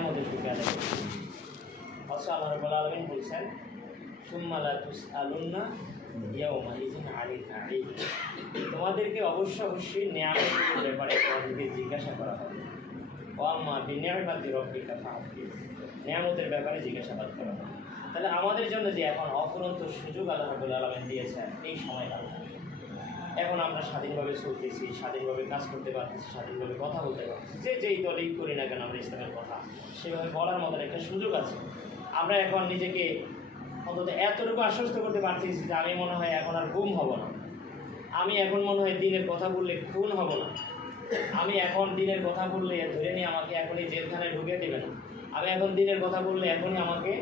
নিয়ামতের শুকরিয়া আদায় করতে হবে। অথচ আল্লাহ রাব্বুল আলামিন বলছেন সুম্মা লা তুসআলুন্না ইয়াওমাইযিন আনিন নাঈম, তোমাদেরকে অবশ্যই নিয়ামতের ব্যাপারে তোমাদেরকে জিজ্ঞাসা করা হবে। ওয়া আম্মা বিনিআমাতি রাব্বিকা ফাহাদ্দিস, নিয়ামতের ব্যাপারে জিজ্ঞাসাবাদ করা হবে। তাহলে আমাদের জন্য যে এখন অফুরন্ত সুযোগ আল্লাহ রাব্বুল আলামিন দিয়েছেন এই সময়কালটা, এখন আমরা স্বাধীনভাবে চলতেছি, স্বাধীনভাবে কাজ করতে পারতেছি, স্বাধীনভাবে কথা বলতে পারতেছি, যে যেই দলেই করি না কেন আমরা ইসলামের কথা সেভাবে বলার মতন একটা সুযোগ আছে। আমরা এখন নিজেকে অন্তত এতটুকু আশ্বস্ত করতে পারতেছি যে আমি মনে হয় এখন আর গুম হব না, আমি এখন মনে হয় দিনের কথা বললে খুন হব না, আমি এখন দিনের কথা বললে ধরে নিয়ে আমাকে এখনই জেলখানায় ঢুকিয়ে দেবে না, আমি এখন দিনের কথা বললে এখনই আমাকে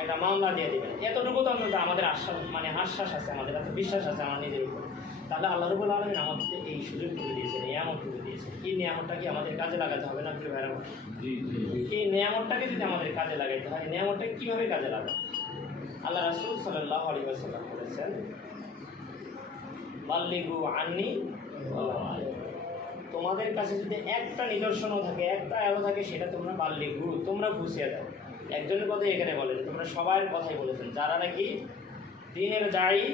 একটা মামলা দিয়ে দেবেন। এতটুকু তো অন্তত আমাদের আশ্বাস আছে, আমাদের এত বিশ্বাস আছে আমার নিজের উপর। তাহলে আল্লাহ রাব্বুল আলামিন আমাদের এই সুযোগ করে দিয়েছেন, এই নিয়ামত করে দিয়েছেন। এই নিয়ামতটা কি আমাদের কাজে লাগাতে হবে না প্রিয় ভাইরা? এই নিয়ামতটাকে যদি আমাদের কাজে লাগাইতে হয়, নিয়ামতটাকে কীভাবে কাজে লাগাবে? আল্লাহ রাসূল সাল্লাল্লাহু আলাইহি ওয়াসাল্লাম বলেছেন বাল্লিগু আন্নি ওয়ালাউ আয়া, তোমাদের কাছে যদি একটা নিদর্শনও থাকে, একটা আলো থাকে, সেটা তোমরা বাল্লিগু, তোমরা ঘুষিয়ে দাও। একজনের কথাই এখানে বলেন, তোমরা সবার কথাই বলেছেন, যারা নাকি দ্বীনের দায়ী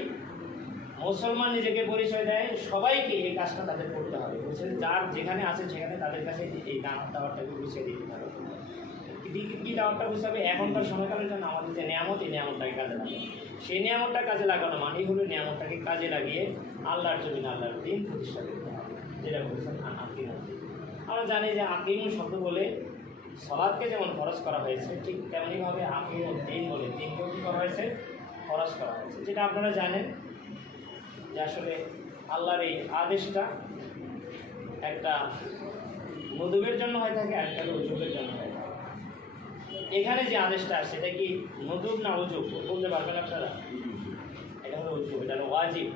মুসলমান নিজেকে পরিচয় দেয়, সবাইকে এই কাজটা তাদের করতে হবে। বলছেন যার যেখানে আছে সেখানে তাদের কাছে এই দাওয়াতটাকে গুছিয়ে দিতে হবে। কী দাওয়াতটা বুঝতে হবে? এখনকার সময়কালের জন্য আমাদের যে নিয়ামত, এই নিয়ামতটাকে কাজে লাগানো, সেই নিয়ামতটা কাজে লাগানো মানেই হলো নিয়ামতটাকে কাজে লাগিয়ে আল্লাহর জমিন, আল্লাহর দিন প্রতিষ্ঠা করতে হবে, যেটা বলছেন আকিম। আমরা জানি যে আকিম শব্দ বলে সলাৎকে যেমন ফরজ করা হয়েছে, ঠিক তেমনিভাবে আকিম দিন বলে দিনকেও কী করা হয়েছে? ফরজ করা হয়েছে। যেটা আপনারা জানেন যে আসলে আল্লাহর এই আদেশটা একটা নুদুবের জন্য হয়ে থাকে, একটা উজুবের জন্য হয়ে থাকে। এখানে যে আদেশটা আসছে এটা কি নুদুব না উজুব বলতে পারবেন আপনারা? এটা হলো উজুব, এটা হলো ওয়াজিব।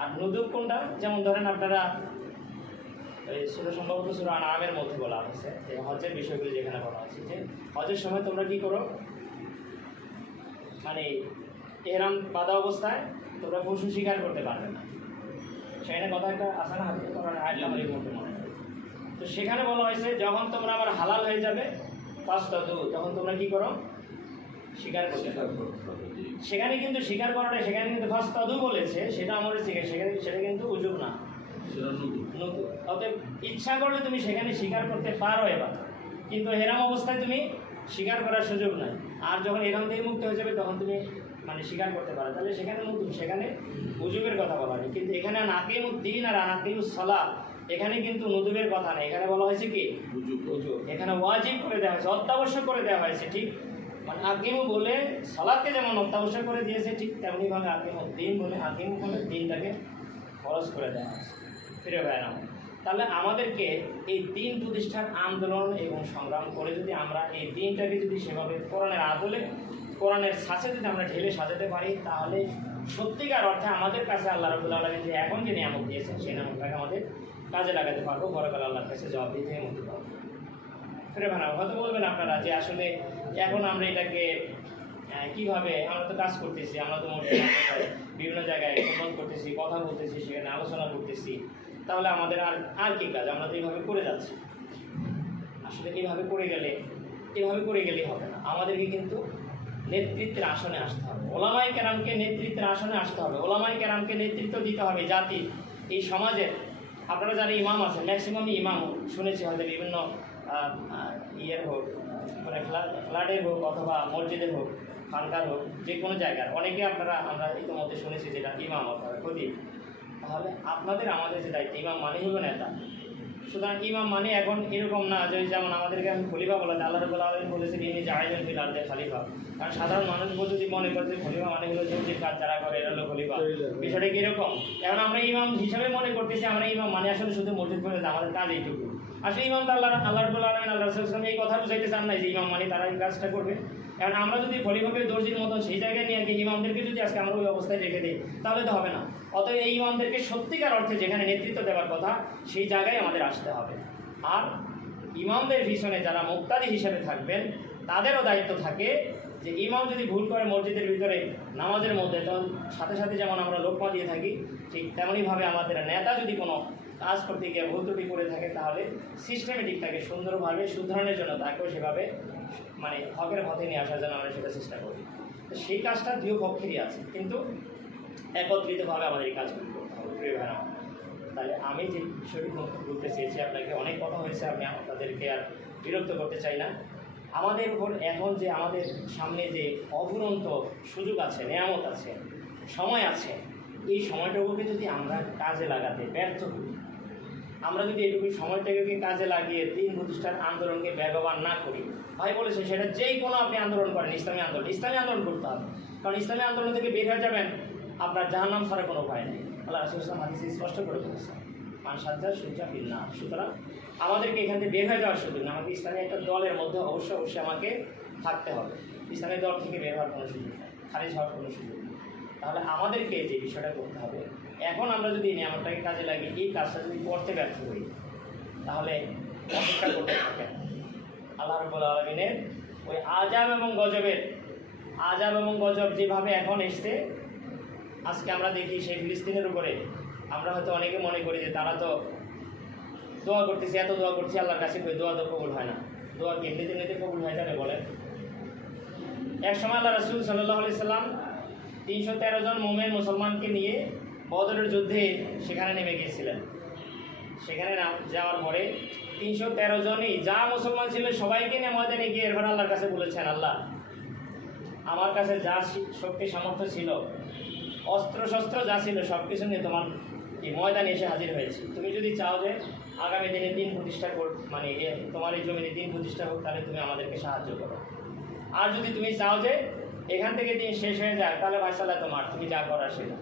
আর নুদুব কোনটা? যেমন ধরেন আপনারা সম্ভবত সূরা আনআমের মধ্যে বলা হয়েছে যে হজের বিষয়গুলো যেখানে বলা হয়েছে যে হজের সময় তোমরা কী করো, মানে এহরাম বাঁধা অবস্থায় তোমরা পশু শিকার করতে পারবে না। সেখানে কথা একটা আসে না, হাতে আয়াতটা আমার এই মুহূর্তে মনে হয়। তো সেখানে বলা হয়েছে যখন তোমরা আবার হালাল হয়ে যাবে ফাসতাদু, তখন তোমরা কী করো? শিকার করতে পারবে। সেখানে কিন্তু শিকার করাটা, সেখানে কিন্তু ফাসতাদু বলেছে, সেটা আমাদের শিকার, সেটা কিন্তু উজুব না, অতএব ইচ্ছা করলে তুমি সেখানে শিকার করতে পারো এবার, কিন্তু হেরাম অবস্থায় তুমি শিকার করার সুযোগ নাই। আর যখন এখান থেকে মুক্ত হয়ে যাবে তখন তুমি মানে স্বীকার করতে পারো, তাহলে সেখানে নতুন, সেখানে উজুবের কথা বলা হয়। কিন্তু এখানে আকিমুদ্দিন আর আকিমুসসালাহ, এখানে কিন্তু নুদুবের কথা নেই, এখানে বলা হয়েছে কি উজুব। এখানে ওয়াজিব করে দেওয়া হয়েছে, অত্যাবশ্যক করে দেওয়া হয়েছে। ঠিক মানে আকিমু বলে সালাতকে যেমন অত্যাবশ্যক করে দিয়েছে, ঠিক তেমনিভাবে আকিমুদ্দিন বলে, আকিমু বলে দিনটাকে ফরজ করে দেওয়া হয়েছে। ফিরে বেড়ানো। তাহলে আমাদেরকে এই দিন প্রতিষ্ঠার আন্দোলন এবং সংগ্রাম করে যদি আমরা এই দিনটাকে যদি সেভাবে কোরআনের আদলে, কোরআনের সাথে যদি আমরা ঢেলে সাজাতে পারি, তাহলে সত্যিকার অর্থে আমাদের কাছে আল্লাহ রাব্বুল আলামিন যে এখন যে নিয়ামত দিয়েছেন সেই নিয়ামতটাকে আমাদের কাজে লাগাতে পারবো, পরকালে আল্লাহর কাছে জবাব দিতে মুক্তি পাবো। ফিরে বানাবো। হয়তো বলবেন আপনারা যে আসলে এখন আমরা এটাকে কীভাবে, আমরা তো কাজ করতেছি, আমরা তো বিভিন্ন জায়গায় সম্মান করতেছি, কথা বলতেছি, সেখানে আলোচনা করতেছি, তাহলে আমাদের আর কী কাজ? আমরা তো এইভাবে করে যাচ্ছি। আসলে এভাবে করে গেলেই হবে না, আমাদেরকে কিন্তু নেতৃত্বের আসনে আসতে হবে। ওলামায়ে কেরামকে নেতৃত্বের আসনে আসতে হবে, ওলামায়ে কেরামকে নেতৃত্ব দিতে হবে জাতির, এই সমাজের। আপনারা যারা ইমাম আছেন, ম্যাক্সিমামই ইমাম শুনেছি হয়তো বিভিন্ন ইয়ের হোক, মানে ফ্ল্যাটের হোক অথবা মসজিদের হোক, খানকার হোক, যে কোনো জায়গার অনেকে আমরা ইতিমধ্যে শুনেছি যেটা ইমাম অথবা খতিব। তাহলে আমাদের যে দায়িত্ব, ইমাম মানে হলো নেতা। সুতরাং ইমাম মানে এখন এরকম না যে যেমন আমাদেরকে এখন খলিফা বলা যায়, আল্লাহ রাব্বুল আলামিন বলেছেন ইনি জাইলুন ফিল আরদি খলিফা। কারণ সাধারণ মানুষগুলো যদি মনে করে যে খলিফা মানে হলো যে কাজ যারা করে এরা হলো খলিফা, বিষয়টা কীরকম? এখন আমরা ইমাম হিসাবে মনে করতেছি, আমরা ইমাম মানে আসলে শুধু মসজিদ করে আমাদের কাজ এইটুকু। আসলে ইমাম তো আল্লাহ রাব্বুল আলামিন, আল্লাহ রাসূল সাল্লাল্লাহু আলাইহি ওয়াসাল্লাম এই কথা বুঝাইতে চান না যে ইমাম মানে তারা এই কাজটা করবে। কারণ আমরা যদি খলিফাকে দর্জির মতন সেই জায়গায় নিয়ে গিয়ে ইমামদেরকে যদি আজকে আমরা ওই অবস্থায় রেখে দিই, তাহলে তো হবে না। অতএব এই ইমামদেরকে সত্যিকার অর্থে যেখানে নেতৃত্ব দেওয়ার কথা সেই জায়গায় আমাদের আসতে হবে। আর ইমামদের পিছনে যারা মুক্তাদি হিসেবে থাকবেন তাদেরও দায়িত্ব থাকে যে ইমাম যদি ভুল করে মসজিদের ভিতরে নামাজের মধ্যে, তখন সাথে সাথে যেমন আমরা লোকমা দিয়ে থাকি, ঠিক তেমনইভাবে আমাদের নেতা যদি কোনো কাজ করতে গিয়ে ভুল ত্রুটি করে থাকে, তাহলে সিস্টেমেটিক তাকে সুন্দরভাবে শুধরানোর জন্য তাকেও সেভাবে মানে হকের পথে নিয়ে আসার জন্য আমরা সেটা চেষ্টা করি। তো সেই কাজটা দুই পক্ষেরই আছে, কিন্তু একত্রিতভাবে আমাদের এই কাজগুলি করতে হবে প্রিয় ভাইরা। তাহলে আমি যে বিষয়টি বলতে চেয়েছি, আপনাকে অনেক কথা হয়েছে, আমি আপনাদেরকে আর বিরক্ত করতে চাই না। আমাদের উপর এখন যে আমাদের সামনে যে অফুরন্ত সুযোগ আছে, নেয়ামত আছে, সময় আছে, এই সময়টুকুকে যদি আমরা কাজে লাগাতে ব্যর্থ হই, আমরা যদি এইটুকু সময়টাকে কাজে লাগিয়ে দিন প্রতিষ্ঠার আন্দোলনকে ব্যবহার না করি, ভাই বলেছে সেটা যেই কোনো আপনি আন্দোলন করেন, ইসলামী আন্দোলন করতে হবে। কারণ ইসলামী আন্দোলন থেকে বের হয়ে যাবেন, আপনার জাহান্নাম ছাড়া কোনো উপায় নেই। আল্লাহ রাসূল সাল্লাল্লাহু আলাইহি ওয়াসাল্লাম স্পষ্ট করে বলেছেন, মান সাজ্জা সুজা বিল্লাহ। সুতরাং আমাদেরকে এখান থেকে বের হয়ে যাওয়ার সুযোগ না, আমাকে ইসলামী একটা দলের মধ্যে অবশ্যই আমাকে থাকতে হবে। ইসলামী দল থেকে বের হওয়ার কোনো সুযোগ নেই, খারিজ হওয়ার কোনো সুযোগ নেই। তাহলে আমাদেরকে যে বিষয়টা করতে হবে, এখন আমরা যদি নিয়ামতটাকে কাজে লাগিয়ে এই কাজটা যদি করতে ব্যর্থ হই, তাহলে অপেক্ষা করতে থাকেন আল্লাহ রাব্বুল আলামিনের ওই আযাব এবং গজব যেভাবে এখন এসছে। আজকে আমরা দেখি সেই ফিলিস্তিনের উপরে আমরা হয়তো অনেকে মনে করি যে তারা তো দোয়া করতেছে, এত দোয়া করছে আল্লাহর কাছে, দোয়া তো কবুল হয় না। দোয়া কি এমনিতে কবুল হয়ে যাবে বলেন? এক সময় আল্লাহ রাসূল সাল্লাল্লাহু আলাইহি সাল্লাম 313 জন মুমিন মুসলমানকে নিয়ে বদরের যুদ্ধে সেখানে নেমে গিয়েছিলেন। সেখানে যাওয়ার পরে 313 জনই যা মুসলমান ছিল সবাইকে নিয়ে ময়দানে গিয়ে এরপর আল্লাহর কাছে বলেছেন, আল্লাহ আমার কাছে যা শক্তি সামর্থ্য ছিল, অস্ত্র শস্ত্র যা ছিল সব কিছু নিয়ে তোমার এই ময়দানে এসে হাজির হয়েছি। তুমি যদি চাও যে আগামী দিনে দিন প্রতিষ্ঠা মানে তোমার এই জমিনে দিন প্রতিষ্ঠা হোক, তাহলে তুমি আমাদেরকে সাহায্য করো। আর যদি তুমি চাও যে এখান থেকে দিন শেষ হয়ে যায়, তাহলে ভাইসাল্লাহ তোমার, তুমি যা করার সেটা।